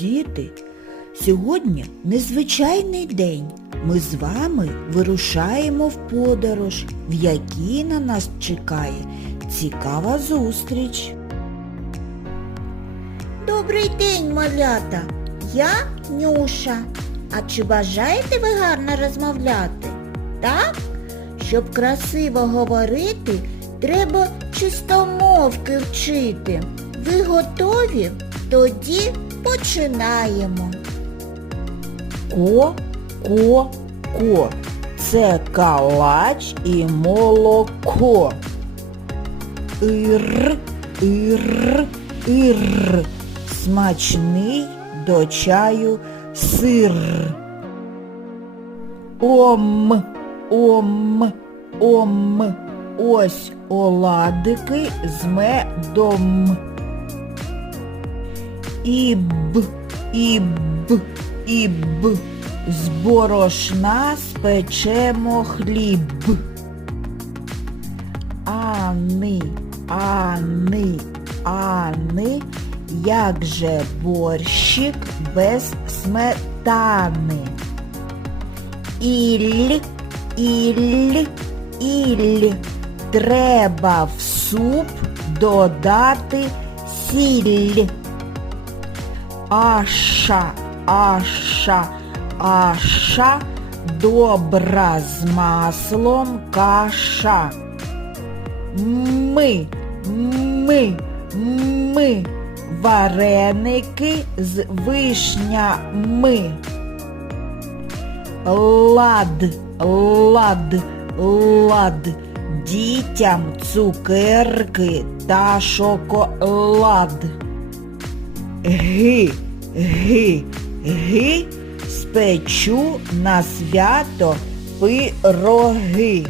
Діти, сьогодні незвичайний день. Ми з вами вирушаємо в подорож, в якій на нас чекає цікава зустріч. Добрий день, малята. Я Нюша. А чи бажаєте ви гарно розмовляти? Так? Щоб красиво говорити, треба чистомовки вчити. Ви готові? Тоді починаємо. Ко, ко, ко. Це калач і молоко. Ір, ір, ір. Смачний до чаю сир. Ом, ом, ом. Ось оладики з медом. Іб, іб, іб. З борошна спечемо хліб. Ани, ани, ани, як же борщик без сметани. Іль, іль, іль, треба в суп додати сіль. Аша, аша, аша, добра з маслом каша. Ми, ми, ми, вареники з вишнями. Лад, лад, лад, дітям цукерки та шоколад. Ги, ги, ги, спечу на свято пироги.